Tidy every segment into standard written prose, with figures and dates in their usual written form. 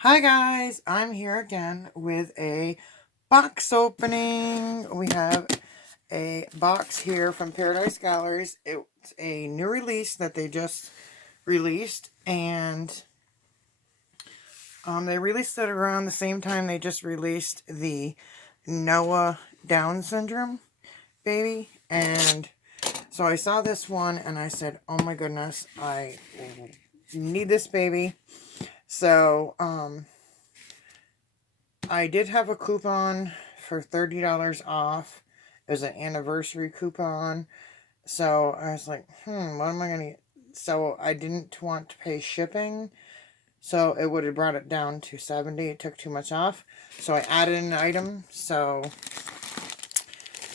Hi guys, I'm here again with a box opening. We have a box here from Paradise Galleries. It's a new release that they just released, and they released it around the same time they just released the Noah Down syndrome baby. And so I saw this one and I said, oh my goodness, I need this baby. So I did have a coupon for $30 off. It was an anniversary coupon. So I was like, what am I going to get? So I didn't want to pay shipping. So it would have brought it down to $70. It took too much off. So I added an item so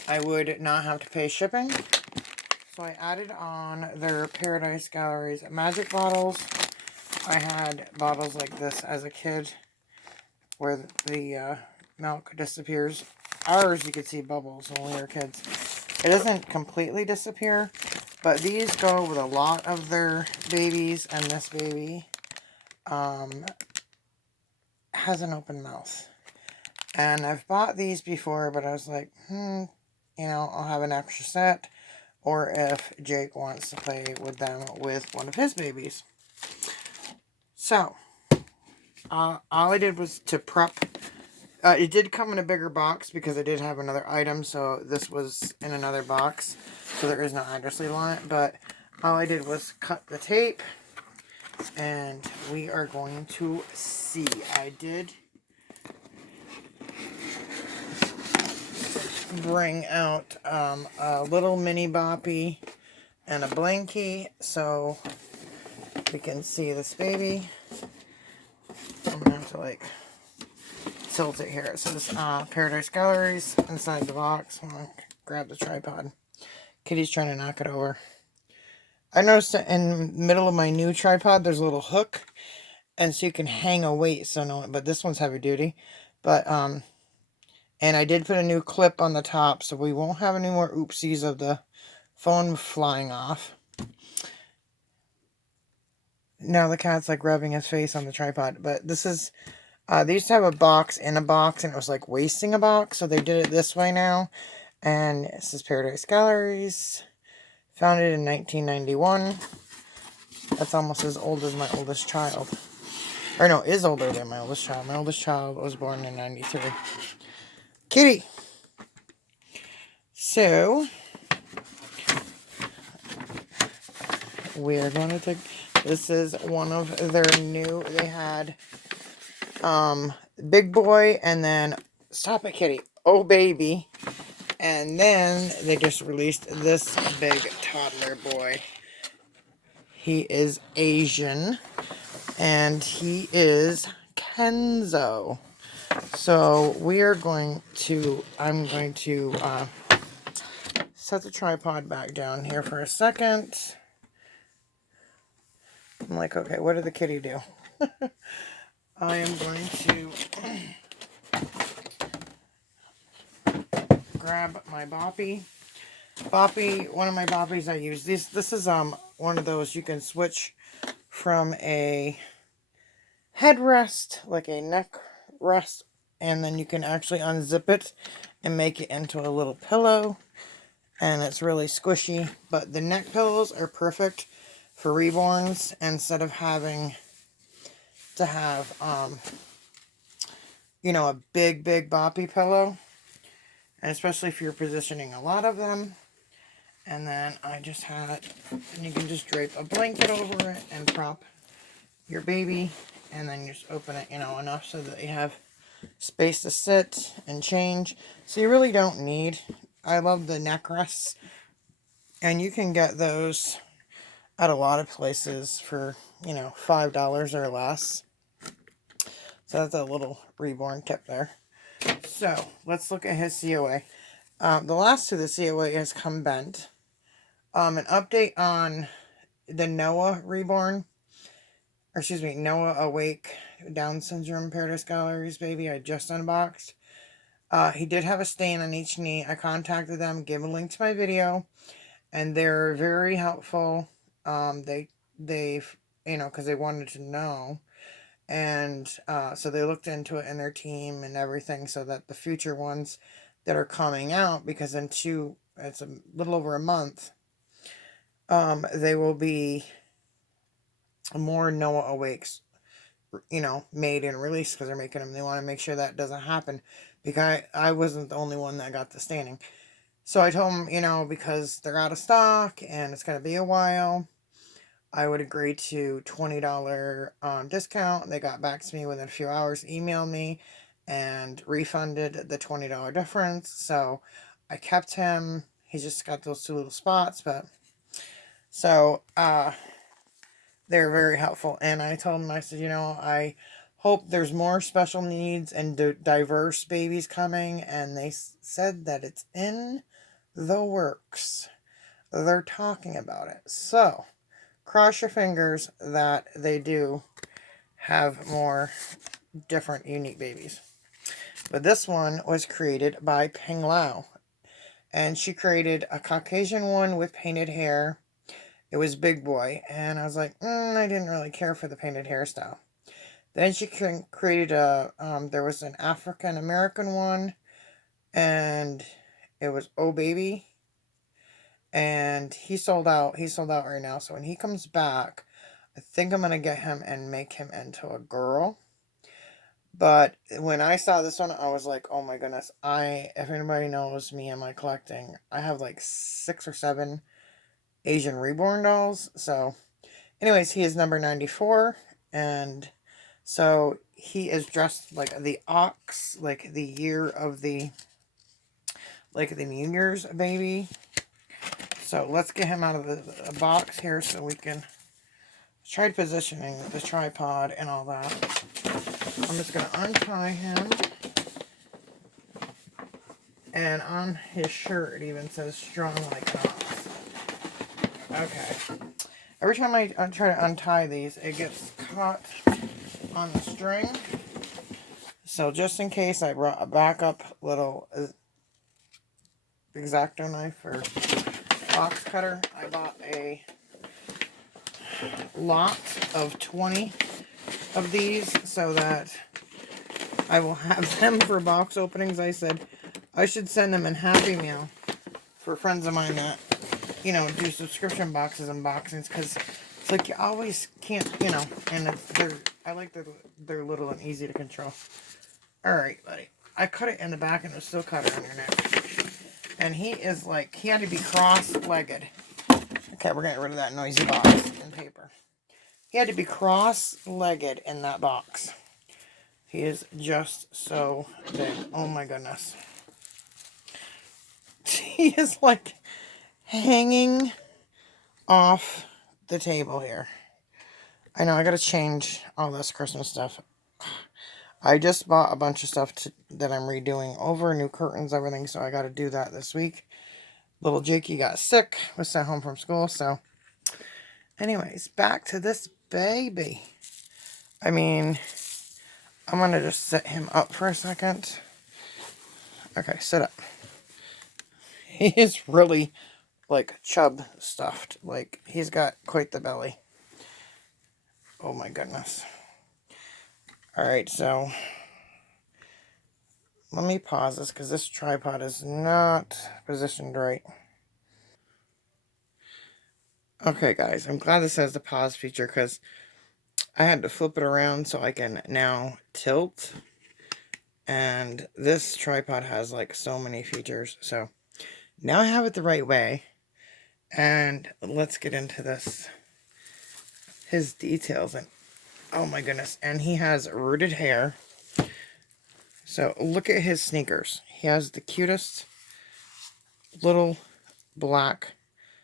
I would not have to pay shipping. So I added on their Paradise Galleries magic bottles. I had bottles like this as a kid where the milk disappears. Ours, you could see bubbles when we were kids. It doesn't completely disappear, but these go with a lot of their babies, and this baby has an open mouth. And I've bought these before, but I was like, I'll have an extra set, or if Jake wants to play with them with one of his babies. So, all I did was to prep. It did come in a bigger box because I did have another item, so this was in another box, so there is no address label on it, but all I did was cut the tape, and we are going to see. I did bring out a little mini boppy and a blankie, so we can see this baby. I'm going to have to, tilt it here. It says Paradise Galleries inside the box. I'm going to grab the tripod. Kitty's trying to knock it over. I noticed that in the middle of my new tripod, there's a little hook, and so you can hang a weight. But this one's heavy duty. But, and I did put a new clip on the top, so we won't have any more oopsies of the phone flying off. Now the cat's rubbing his face on the tripod. But this is, they used to have a box in a box, and it was like wasting a box, so they did it this way now. And this is Paradise Galleries, founded in 1991. That's almost as old as my oldest child. Or no, is older than my oldest child. My oldest child was born in 93. Kitty! So, we're going to take... This is one of their new... They had Big Boy, and then... Stop it, Kitty. Oh, Baby. And then they just released this big toddler boy. He is Asian, and he is Kenzo. So I'm going to set the tripod back down here for a second. I'm like, okay, what did the kitty do? I am going to grab my boppy. One of my boppies I use. This is one of those you can switch from a headrest, like a neck rest, and then you can actually unzip it and make it into a little pillow, and it's really squishy. But the neck pillows are perfect for reborns instead of having to have a big boppy pillow, and especially if you're positioning a lot of them. And then and you can just drape a blanket over it and prop your baby, and then you just open it, enough so that you have space to sit and change. So you really don't need, I love the neck rests, and you can get those at a lot of places for, $5 or less. So that's a little reborn tip there. So let's look at his COA. The last two, the COA has come bent. An update on the Noah Reborn, Noah Awake Down Syndrome Paradise Galleries baby I just unboxed. He did have a stain on each knee. I contacted them, gave a link to my video, and they're very helpful. They because they wanted to know. And so they looked into it in their team and everything so that the future ones that are coming out, because it's a little over a month, they will be more Noah Awakes, made and released, because they're making them. They want to make sure that doesn't happen, because I wasn't the only one that got the standing. So I told them, because they're out of stock and it's going to be a while, I would agree to $20 discount. They got back to me within a few hours, emailed me, and refunded the $20 difference. So I kept him. He just got those two little spots, but so they're very helpful. And I told them, I said, I hope there's more special needs and diverse babies coming. And they said that it's in the works. They're talking about it. So cross your fingers that they do have more different, unique babies. But this one was created by Ping Lao. And she created a Caucasian one with painted hair. It was Big Boy. And I was like, I didn't really care for the painted hairstyle. Then she created there was an African American one. And it was Oh Baby. And he sold out. He's sold out right now. So when he comes back, I think I'm going to get him and make him into a girl. But when I saw this one, I was like, oh my goodness. If anybody knows me and my collecting, I have like 6 or 7 Asian Reborn dolls. So anyways, he is number 94. And so he is dressed like the ox, like the year of the New Year's baby. So let's get him out of the box here so we can try positioning the tripod and all that. I'm just going to untie him. And on his shirt it even says strong like an ox. Okay. Every time I try to untie these, it gets caught on the string. So just in case, I brought a backup little X-Acto knife or box cutter. I bought a lot of 20 of these so that I will have them for box openings. I said I should send them in Happy Meal for friends of mine that, do subscription boxes and unboxings, because it's like you always can't, and I like they're little and easy to control. Alright, buddy. I cut it in the back and it was still cut on your neck. And he had to be cross-legged. Okay, we're getting rid of that noisy box and paper. He had to be cross-legged in that box. He is just so big. Oh my goodness. He is like hanging off the table here. I know, I gotta change all this Christmas stuff. I just bought a bunch of stuff that I'm redoing over, new curtains, everything, so I gotta do that this week. Little Jakey got sick, was sent home from school, so anyways, back to this baby. I mean, I'm gonna just set him up for a second. Okay, sit up. He is really like chub stuffed. Like, he's got quite the belly. Oh my goodness. Alright, so let me pause this because this tripod is not positioned right. Okay, guys, I'm glad this has the pause feature because I had to flip it around so I can now tilt. And this tripod has like so many features. So now I have it the right way. And let's get into this. His details. And oh my goodness. And he has rooted hair. So look at his sneakers. He has the cutest little black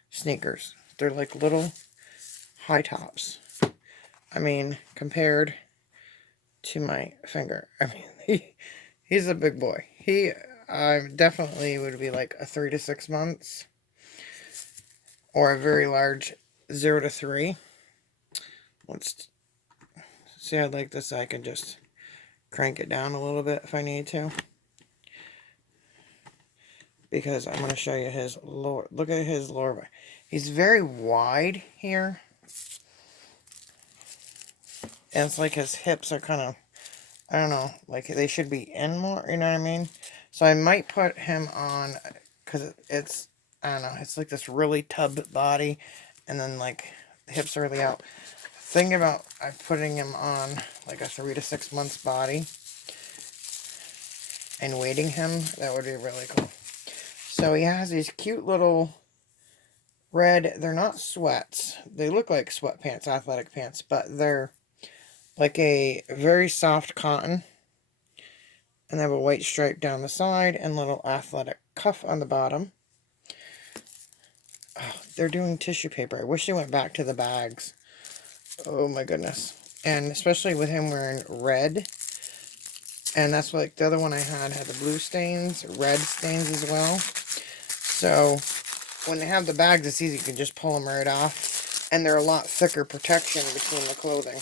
sneakers. They're like little high tops. I mean, compared to my finger. I mean, he's a big boy. He definitely would be like a 3 to 6 months. Or a very large 0 to 3. Let's see, I'd like this. I can just crank it down a little bit if I need to. Because I'm going to show you his lower. Look at his lower back. He's very wide here. And it's like his hips are kind of, I don't know, like they should be in more, you know what I mean? So I might put him on, because it's, I don't know, it's like this really tub body, and then like the hips are really out. Thinking about putting him on like a 3 to 6 months body and weighting him, that would be really cool. So he has these cute little red, they're not sweats. They look like sweatpants, athletic pants, but they're like a very soft cotton. And they have a white stripe down the side and little athletic cuff on the bottom. Oh, they're doing tissue paper. I wish they went back to the bags. Oh my goodness. And especially with him wearing red. And that's like the other one I had the blue stains, red stains as well. So when they have the bags, it's easy. You can just pull them right off. And they're a lot thicker protection between the clothing.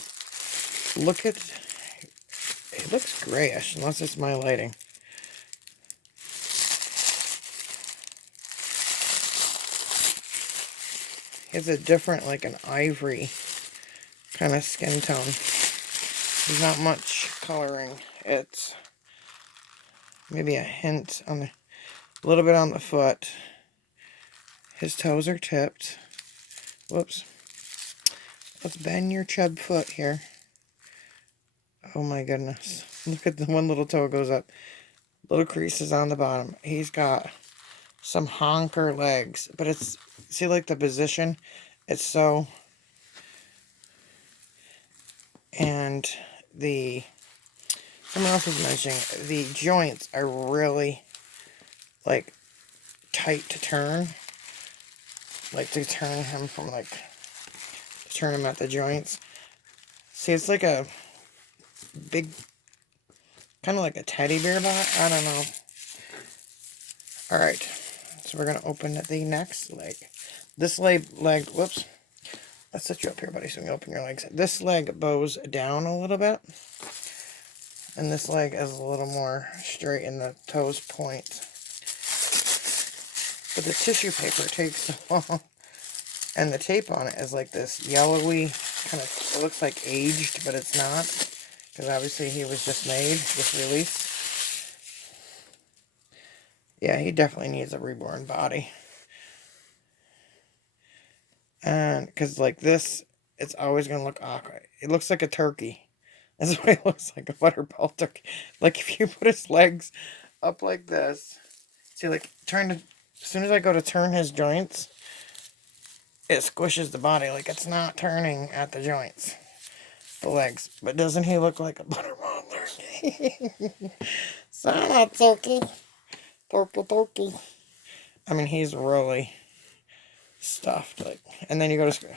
Look at, it looks grayish, unless it's my lighting. He has a different, like an ivory kind of skin tone. There's not much coloring. It's maybe a hint on the, a little bit on the foot. His toes are tipped. Whoops. Let's bend your chub foot here. Oh my goodness. Look at the one little toe goes up. Little creases on the bottom. He's got some honker legs. But it's, see like the position? It's so... And the... Someone else was mentioning, the joints are really, like, tight to turn. Like, to turn him from, like... To turn him at the joints. See, it's like a big... Kind of like a teddy bear bot. I don't know. Alright. So we're going to open the next leg. This leg, whoops. Let's set you up here, buddy, so we can open your legs. This leg bows down a little bit. And this leg is a little more straight and the toes point. But the tissue paper takes so long. And the tape on it is like this yellowy, kind of, it looks like aged, but it's not. Because obviously he was just made, just released. Yeah, he definitely needs a reborn body. And, because like this, it's always going to look awkward. It looks like a turkey. That's what it looks like, a butterball turkey. Like if you put his legs up like this, see like, as soon as I go to turn his joints, it squishes the body. Like it's not turning at the joints. The legs. But doesn't he look like a butterball turkey? Sana turkey. Turkey. I mean, he's really stuffed. Like, and then you go to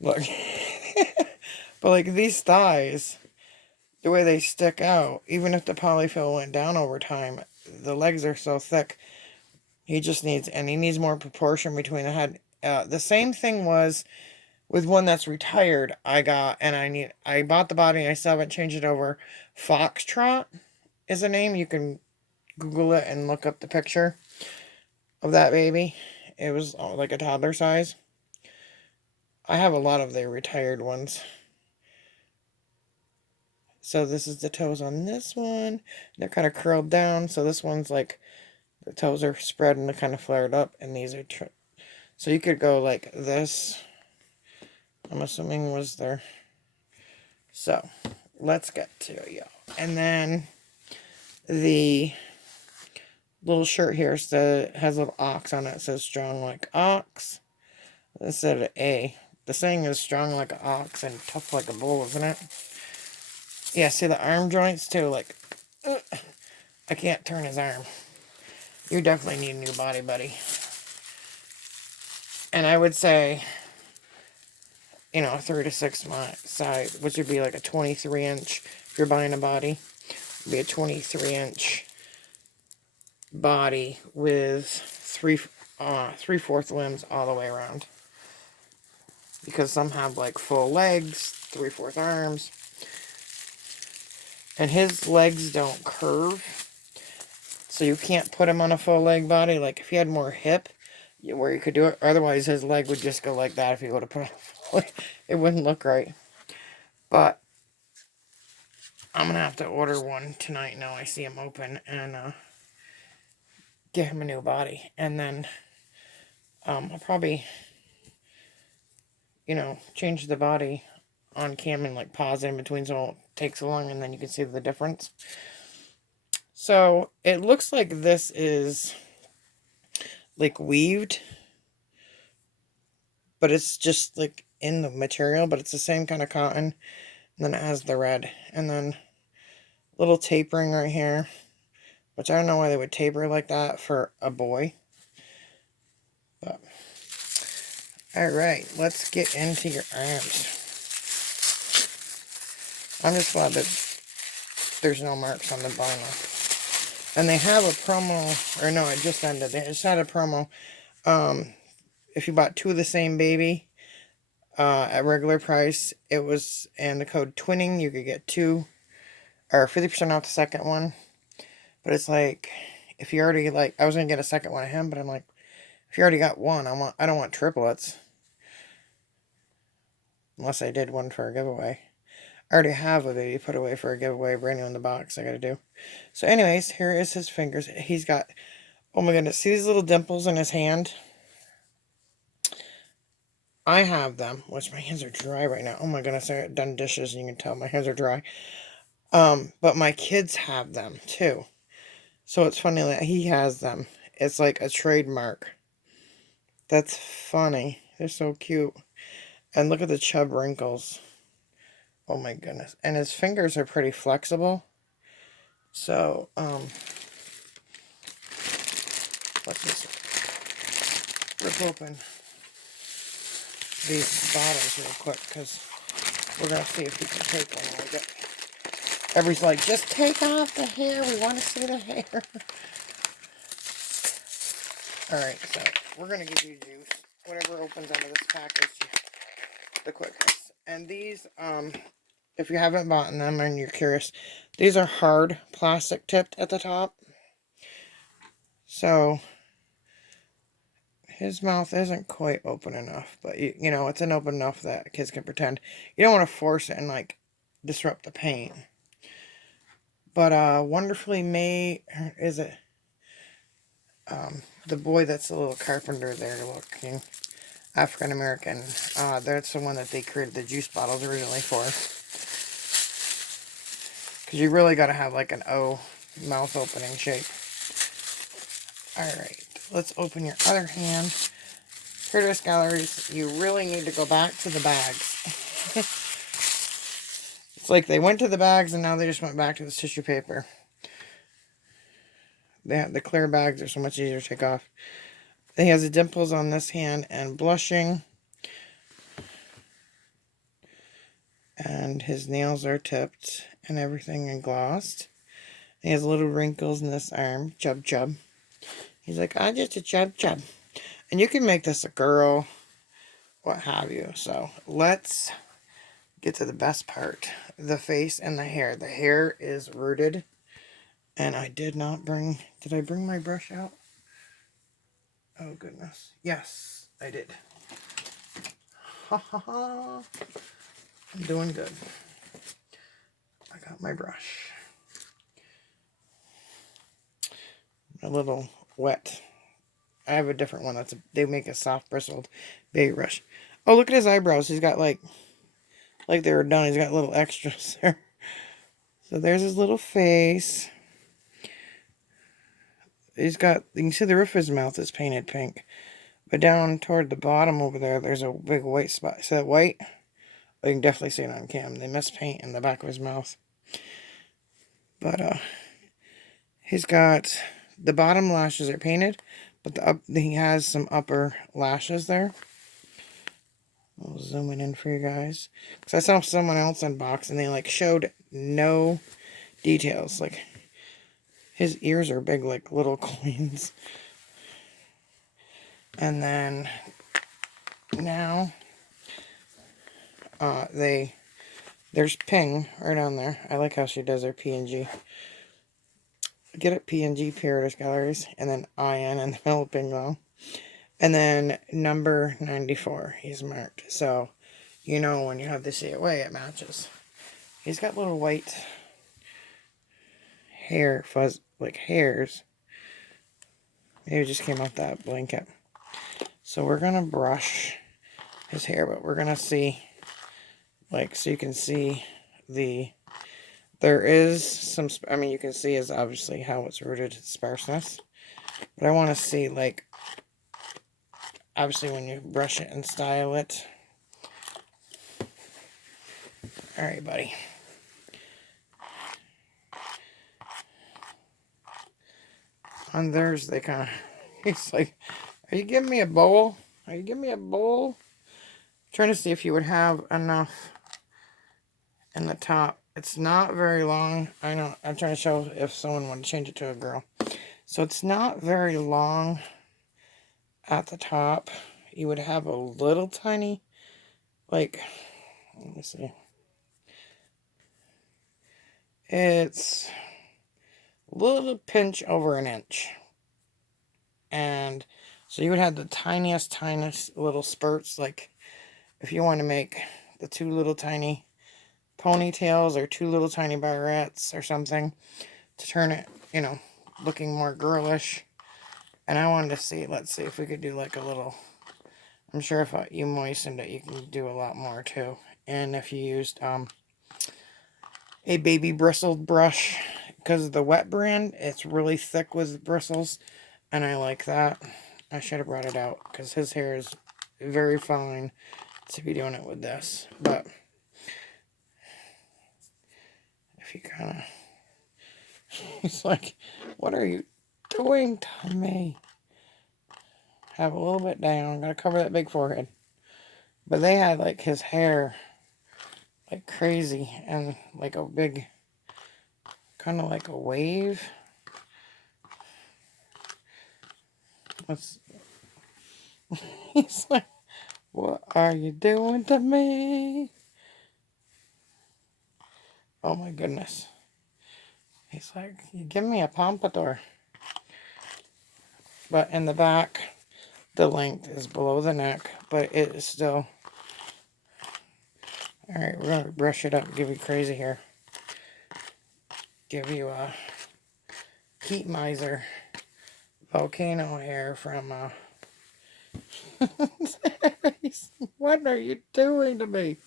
look. But like these thighs, the way they stick out, even if the polyfill went down over time, the legs are so thick. He just needs, and he needs more proportion between the head. The same thing was with one that's retired. I bought the body and I still haven't changed it over. Foxtrot is a name. You can Google it and look up the picture of that baby. It was like a toddler size. I have a lot of the retired ones. So this is the toes on this one. They're kind of curled down. So this one's like, the toes are spread and they're kind of flared up. And these are, so you could go like this. I'm assuming was there. So, let's get to you. And then the little shirt here has a little ox on it. It says strong like ox. Instead of A. The saying is strong like an ox and tough like a bull, isn't it? Yeah, see the arm joints too, like, I can't turn his arm. You definitely need a new body, buddy. And I would say, you know, a 3 to 6 month size, which would be like a 23-inch, if you're buying a body, it'd be a 23-inch body with 3/4 limbs all the way around. Because some have like full legs, 3/4 arms. And his legs don't curve. So you can't put him on a full leg body. Like if he had more hip, where you could do it. Otherwise his leg would just go like that if you would have put it on a full leg. It wouldn't look right. But I'm going to have to order one tonight now I see him open and get him a new body. And then I'll probably, you know, change the body on cam and like pause in between so it won't take so long and then you can see the difference. So it looks like this is like weaved, but it's just like in the material, but it's the same kind of cotton. And then it has the red, and then little tapering right here, which I don't know why they would taper like that for a boy. But all right, let's get into your arms. I'm just glad that there's no marks on the vinyl. And they have a promo, or no, it just ended. They just had a promo. If you bought 2 of the same baby at regular price, it was, and the code twinning, you could get 2, or 50% off the second one. But it's like, if you already, like, I was going to get a second one of him, but I'm like, if you already got one, I don't want triplets. Unless I did one for a giveaway. I already have a baby put away for a giveaway, brand new in the box I gotta do. So anyways, here is his fingers. He's got, oh my goodness, see these little dimples in his hand? I have them, which my hands are dry right now. Oh my goodness, I've done dishes and you can tell my hands are dry. But my kids have them too. So it's funny that he has them. It's like a trademark. That's funny. They're so cute. And look at the chub wrinkles. Oh my goodness. And his fingers are pretty flexible. So, let's just rip open these bottles real quick, because we're going to see if we can take one with it. Everybody's like, just take off the hair. We want to see the hair. Alright, so we're going to give you juice. Whatever opens out of this package, the quickest. And these, if you haven't bought them and you're curious, these are hard plastic tipped at the top. So his mouth isn't quite open enough, but you know, it's open enough that kids can pretend. You don't want to force it and like disrupt the paint. But wonderfully made, is it the boy that's a little carpenter there looking, African American, that's the one that they created the juice bottles originally for. Because you really got to have like an O mouth opening shape. Alright, let's open your other hand. Critters Galleries, you really need to go back to the bags. It's like they went to the bags and now they just went back to the tissue paper. The clear bags are so much easier to take off. He has the dimples on this hand and blushing. And his nails are tipped and everything and glossed. He has little wrinkles in this arm. Chub chub. He's like, I'm just a chub chub. And you can make this a girl, what have you. So let's get to the best part. The face and the hair. The hair is rooted. And I did not bring, did I bring my brush out? Oh goodness. Yes, I did. Ha ha ha. I'm doing good. I got my brush. A little wet. I have a different one that's they make a soft bristled baby brush. Oh, look at his eyebrows. He's got like they were done. He's got little extras there. So there's his little face. He's got, you can see the roof of his mouth is painted pink. But down toward the bottom over there, there's a big white spot. See that white? Oh, you can definitely see it on cam. They missed paint in the back of his mouth. But he's got, the bottom lashes are painted, but he has some upper lashes there. I'll zoom it in for you guys. Because I saw someone else unbox and they like showed no details. Like his ears are big like little coins. And then now there's Ping right on there. I like how she does her PNG. Get it, PNG, Paradise Galleries, and then IN and the middle Ping though. And then number 94, he's marked. So, you know when you have the COA, it matches. He's got little white hair, fuzz, like hairs. Maybe it just came off that blanket. So we're going to brush his hair, but we're going to see, like, so you can see there is some, I mean, you can see is obviously how it's rooted sparseness. But I want to see, like, obviously when you brush it and style it. Alright, buddy. On theirs, they kind of, he's like, are you giving me a bowl? Are you giving me a bowl? I'm trying to see if you would have enough in the top. It's not very long. I know, I'm trying to show if someone wanted to change it to a girl. So it's not very long at the top. You would have a little tiny, like, let me see. It's a little pinch over an inch. And so you would have the tiniest little spurts. Like if you want to make the two little tiny ponytails or two little tiny barrettes or something to turn it, you know, looking more girlish. And I wanted to see, let's see if we could do like a little, I'm sure if you moistened it, you can do a lot more too. And if you used a baby bristled brush, because of the wet brand, it's really thick with bristles, and I like that. I should have brought it out, because his hair is very fine to be doing it with this. But if you kind of, he's like, what are you doing to me? Have a little bit down, gotta cover that big forehead. But they had like his hair like crazy and like a big, kind of like a wave. Let's, he's like, what are you doing to me? Oh my goodness. He's like, you give me a pompadour. But in the back, the length is below the neck, but it is still. Alright, we're going to brush it up, give you crazy hair. Give you a heat miser volcano hair from, what are you doing to me?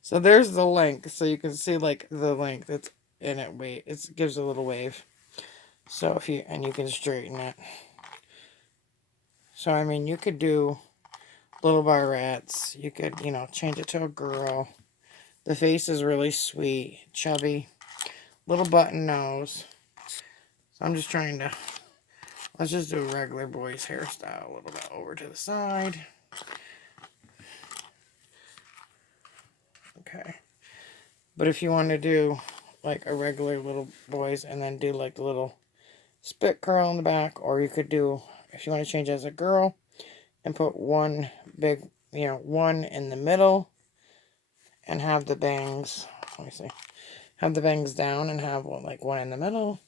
So there's the length, so you can see like the length. It's in it, it gives a little wave. So if you, and you can straighten it. So I mean, you could do little barrettes. You could, you know, change it to a girl. The face is really sweet, chubby, little button nose. So I'm just trying to, let's just do a regular boy's hairstyle a little bit over to the side. Okay. But if you want to do like a regular little boy's and then do like the little spit curl in the back, or you could do, if you want to change as a girl and put one big, you know, one in the middle and have the bangs, let me see, have the bangs down and have one, like one in the middle.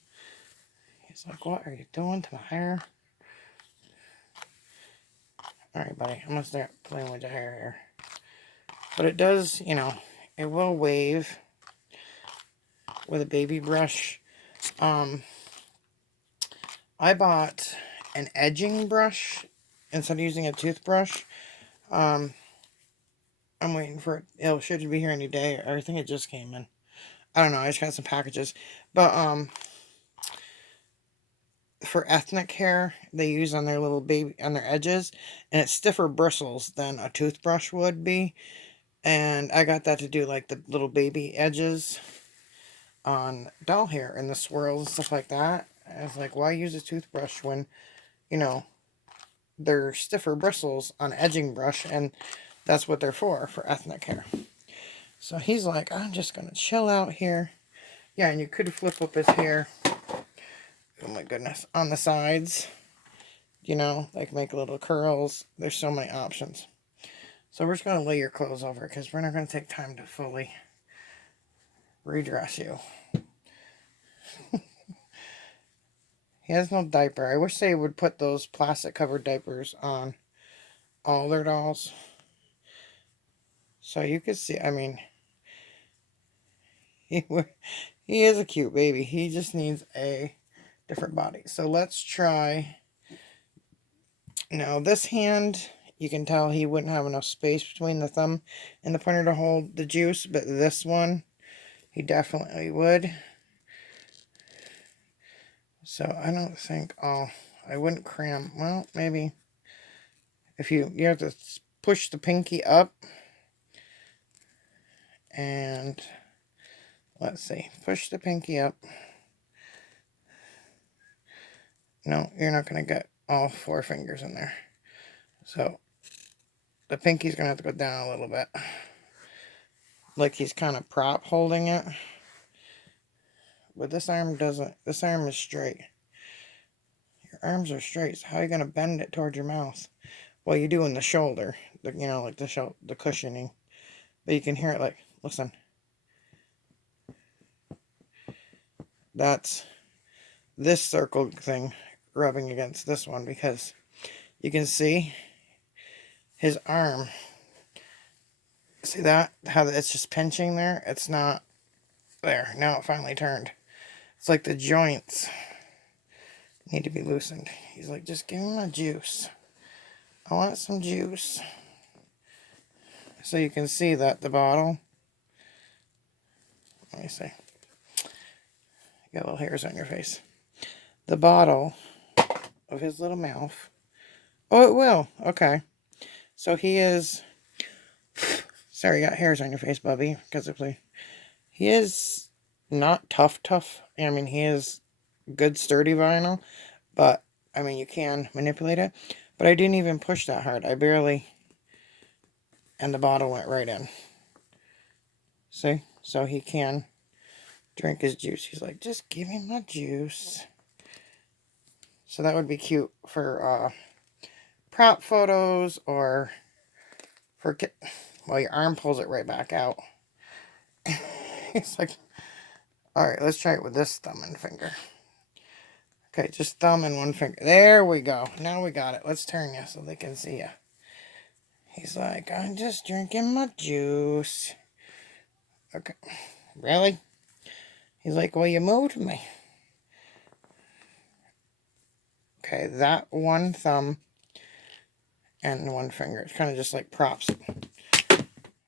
He's like, what are you doing to my hair? Alright, buddy, I'm going to start playing with your hair here. But it does, you know, it will wave with a baby brush. I bought an edging brush instead of using a toothbrush. I'm waiting for it. It should be here any day. I think it just came in. I don't know. I just got some packages. But for ethnic hair, they use on their little baby, on their edges, and it's stiffer bristles than a toothbrush would be. And I got that to do like the little baby edges on doll hair and the swirls and stuff like that. I was like, why use a toothbrush when, you know, they're stiffer bristles on edging brush, and that's what they're for ethnic hair. So he's like, I'm just gonna chill out here. Yeah, and you could flip up his hair. Oh my goodness, on the sides, you know, like make little curls. There's so many options. So we're just gonna lay your clothes over because we're not gonna take time to fully redress you. He has no diaper. I wish they would put those plastic covered diapers on all their dolls. So you could see, I mean, he He is a cute baby. He just needs a different body. So let's try. Now this hand, you can tell he wouldn't have enough space between the thumb and the pointer to hold the juice, but this one, he definitely would. So I don't think I wouldn't cram. Well, maybe if you have to push the pinky up, and let's see, push the pinky up. No, you're not going to get all 4 fingers in there. So the pinky's going to have to go down a little bit. Like he's kind of prop holding it. But this arm doesn't. This arm is straight. Your arms are straight. So how are you going to bend it towards your mouth? Well, you do in the shoulder. You know, like the cushioning. But you can hear it like, listen. That's this circle thing rubbing against this one, because you can see his arm. See that? How it's just pinching there? It's not there. Now it finally turned. It's like the joints need to be loosened. He's like, just give me my juice. I want some juice. So you can see that the bottle. Let me see. You got little hairs on your face. The bottle of his little mouth. Oh, it will. Okay. So he is. Sorry, you got hairs on your face, Bubby. Because he is not tough. I mean, he is good, sturdy vinyl. But, I mean, you can manipulate it. But I didn't even push that hard. I barely. And the bottle went right in. See? So he can drink his juice. He's like, just give me my juice. So that would be cute for prop photos, or for... Well, your arm pulls it right back out. It's like, alright, let's try it with this thumb and finger. Okay, just thumb and one finger. There we go. Now we got it. Let's turn you so they can see you. He's like, I'm just drinking my juice. Okay. Really? He's like, well, you moved me. Okay, that one thumb and one finger. It's kind of just like props.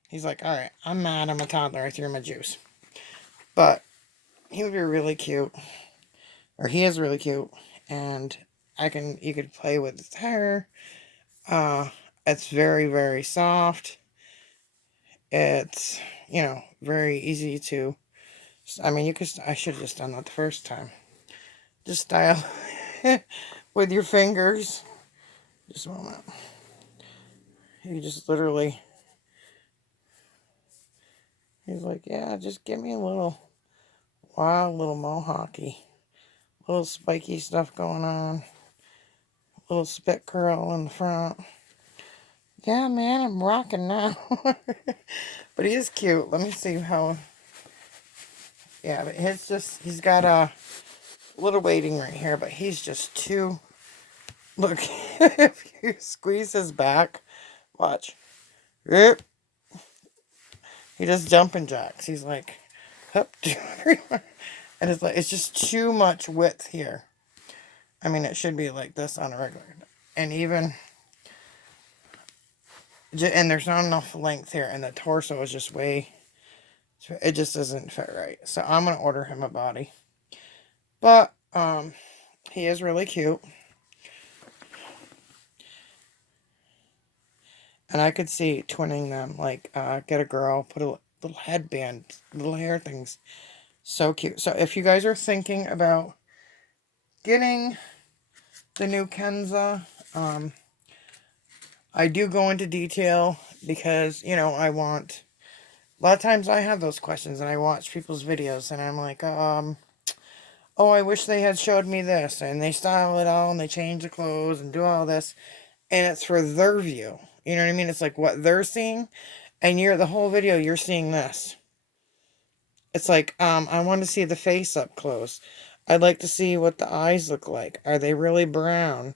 He's like, alright, I'm mad. I'm a toddler. I threw my juice. But he would be really cute. Or he is really cute. And you could play with his hair. It's very, very soft. It's, very easy to... I mean, I should have just done that the first time. Just style with your fingers. Just a moment. You just literally... He's like, yeah, just give me a little wild little mohawky. Little spiky stuff going on. Little spit curl in the front. Yeah, man, I'm rocking now. But he is cute. Let me see how... Yeah, but he's got a little weighting right here, but he's just too... Look, if you squeeze his back, watch. Yep. He does jumping jacks. He's like, up, and it's just too much width here. I mean, it should be like this on a regular, and there's not enough length here, and the torso is just it just doesn't fit right. So I'm gonna order him a body, but he is really cute, and I could see twinning them, like get a girl, put a little headband, little hair things. So cute. So if you guys are thinking about getting the new Kenzo, I do go into detail because, I want... A lot of times I have those questions and I watch people's videos and I'm like, oh, I wish they had showed me this. And they style it all and they change the clothes and do all this. And it's for their view. You know what I mean? It's like what they're seeing. And the whole video, you're seeing this. It's like, I want to see the face up close. I'd like to see what the eyes look like. Are they really brown?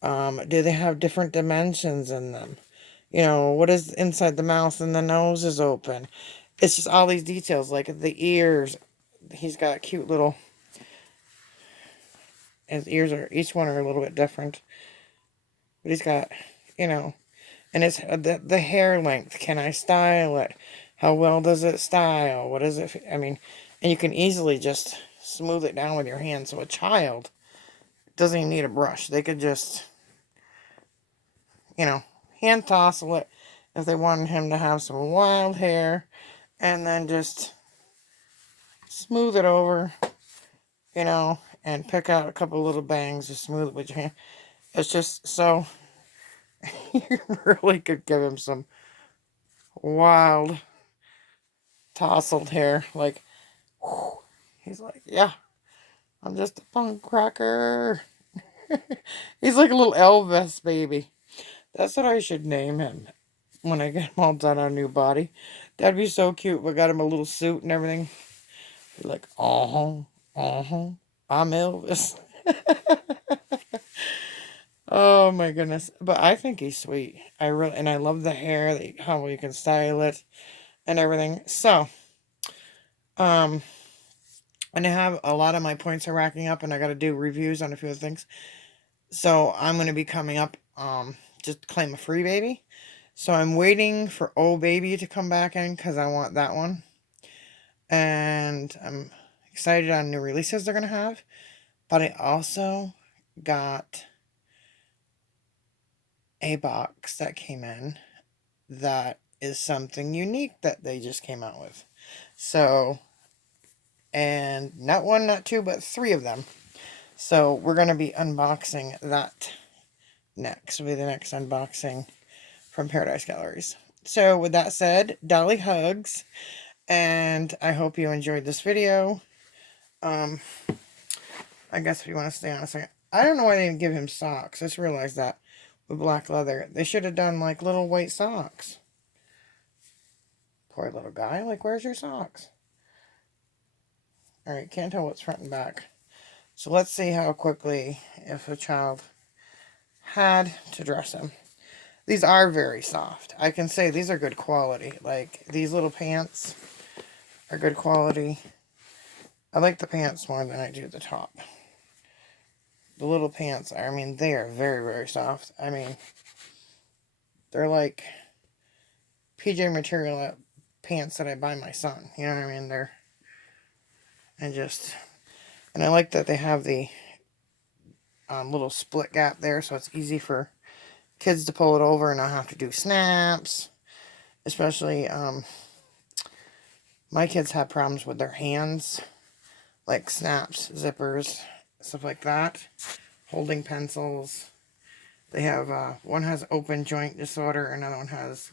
Do they have different dimensions in them? What is inside the mouth and the nose is open? It's just all these details, like the ears, he's got cute little, his ears are, each one are a little bit different. But he's got, you know, and it's the hair length. Can I style it? How well does it style? What is it? I mean, and you can easily just smooth it down with your hand. So a child doesn't even need a brush. They could just, you know, hand tossle it if they wanted him to have some wild hair, and then just smooth it over, you know, and pick out a couple little bangs to smooth it with your hand. It's just so, you really could give him some wild tousled hair. Like, whew, he's like, yeah, I'm just a punk rocker. He's like a little Elvis baby. That's what I should name him when I get him all done on a new body. That'd be so cute. We got him a little suit and everything. He's like, I'm Elvis. Oh my goodness. But I think he's sweet. And I love the hair, how you can style it and everything. So, and I have a lot of my points are racking up, and I got to do reviews on a few of the things. So I'm going to be coming up, just claim a free baby. So I'm waiting for Oh Baby to come back in because I want that one. And I'm excited on new releases they're going to have. But I also got a box that came in that is something unique that they just came out with. So, and not one, not two, but 3 of them. So we're going to be unboxing that next. Will be the next unboxing from Paradise Galleries. So with that said, Dolly hugs, and I hope you enjoyed this video. I guess if you want to stay on a second. I don't know why they didn't give him socks. I just realized that with black leather. They should have done like little white socks. Poor little guy. Like, where's your socks? Alright, can't tell what's front and back. So let's see how quickly, if a child had to dress him. These are very soft. I can say these are good quality. Like, these little pants are good quality. I like the pants more than I do the top. The little pants, I mean, they are very, very soft. I mean, they're like PJ material pants that I buy my son. You know what I mean? They're, and I like that they have the little split gap there, so it's easy for kids to pull it over and not have to do snaps. Especially, my kids have problems with their hands, like snaps, zippers, stuff like that. Holding pencils. They have, one has open joint disorder, another one has